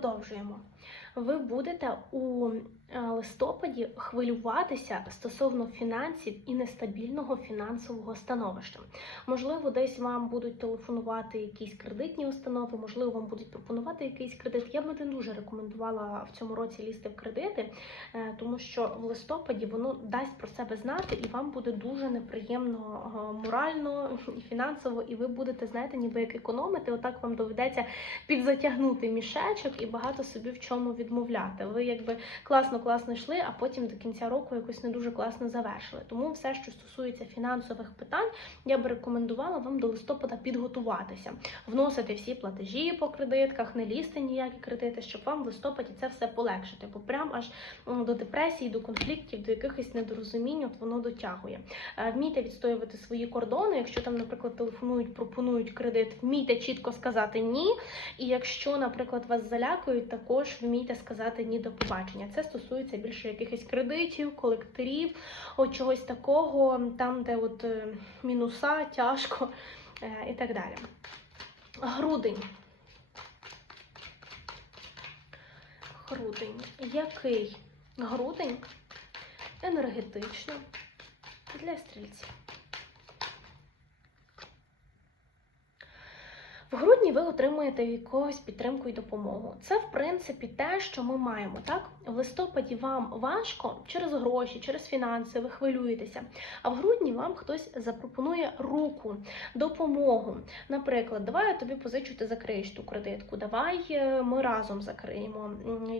Продовжуємо. Ви будете у е, листопаді хвилюватися стосовно фінансів і нестабільного фінансового становища. Можливо, десь вам будуть телефонувати якісь кредитні установи, можливо, вам будуть пропонувати якийсь кредит. Я би не дуже рекомендувала в цьому році лізти в кредити, е, тому що в листопаді воно дасть про себе знати, і вам буде дуже неприємно е, морально і фінансово, і ви будете, знаєте, ніби як економити. Отак вам доведеться підзатягнути мішечок і багато собі в чому відмовляти. Ви якби класно класно йшли, а потім до кінця року якось не дуже класно завершили. Тому все, що стосується фінансових питань, я би рекомендувала вам до листопада підготуватися, вносити всі платежі по кредитках, не лізти ніякі кредити, щоб вам в листопаді це все полегшити. Бо прям аж до депресії, до конфліктів, до якихось недорозумінь от воно дотягує. Е, Вмійте відстоювати свої кордони. Якщо там, наприклад, телефонують, пропонують кредит, вмійте чітко сказати ні. І якщо, наприклад, вас залякують, також вмійте сказати ні до побачення. Це стосується більше якихось кредитів, колекторів, от чогось такого, там, де от е, мінуса, тяжко е, і так далі. Грудень. Грудень. Який грудень енергетично для стрільців? В грудні ви отримуєте від когось підтримку і допомогу. Це, в принципі, те, що ми маємо. Так, в листопаді вам важко через гроші, через фінанси, ви хвилюєтеся. А в грудні вам хтось запропонує руку, допомогу. Наприклад, давай я тобі позичу, ти закриєш ту кредитку. Давай е, ми разом закриємо.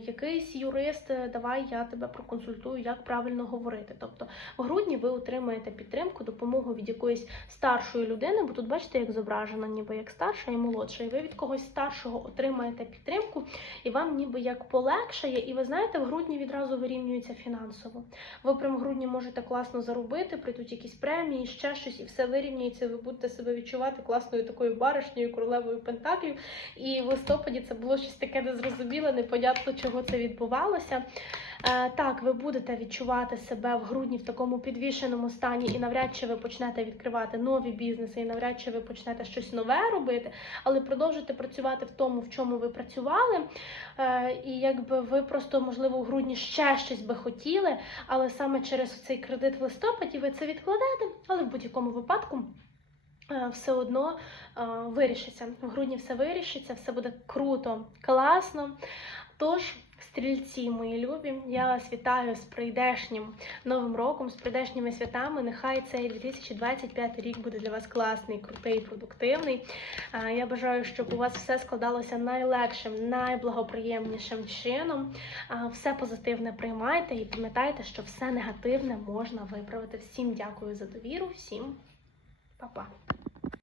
Якийсь юрист, е, давай я тебе проконсультую, як правильно говорити. Тобто, в грудні ви отримаєте підтримку, допомогу від якоїсь старшої людини, бо тут бачите, як зображено, ніби як старша і молодша. І ви від когось старшого отримаєте підтримку, і вам ніби як полегшає. І ви знаєте, в грудні відразу вирівнюється фінансово. Ви прям в грудні можете класно заробити, прийдуть якісь премії, ще щось, і все вирівнюється. Ви будете себе відчувати класною такою баришнею, королевою пентаклів. І в листопаді це було щось таке незрозуміле, непонятно, чого це відбувалося. Е, Так, ви будете відчувати себе в грудні в такому підвішеному стані, і навряд чи ви почнете відкривати нові бізнеси, і навряд чи ви почнете щось нове робити, але продовжуйте працювати в тому, в чому ви працювали. Е, І якби ви просто, можливо, в грудні ще щось би хотіли, але саме через цей кредит в листопаді ви це відкладете, але в будь-якому випадку. Е, Все одно е, вирішиться. В грудні все вирішиться, все буде круто, класно. Тож, стрільці, мої любі, я вас вітаю з прийдешнім новим роком, з прийдешніми святами. Нехай цей 2025 рік буде для вас класний, крутий, продуктивний. Е, Я бажаю, щоб у вас все складалося найлегшим, найблагоприємнішим чином. Все позитивне приймайте і пам'ятайте, що все негативне можна виправити. Всім дякую за довіру, всім папа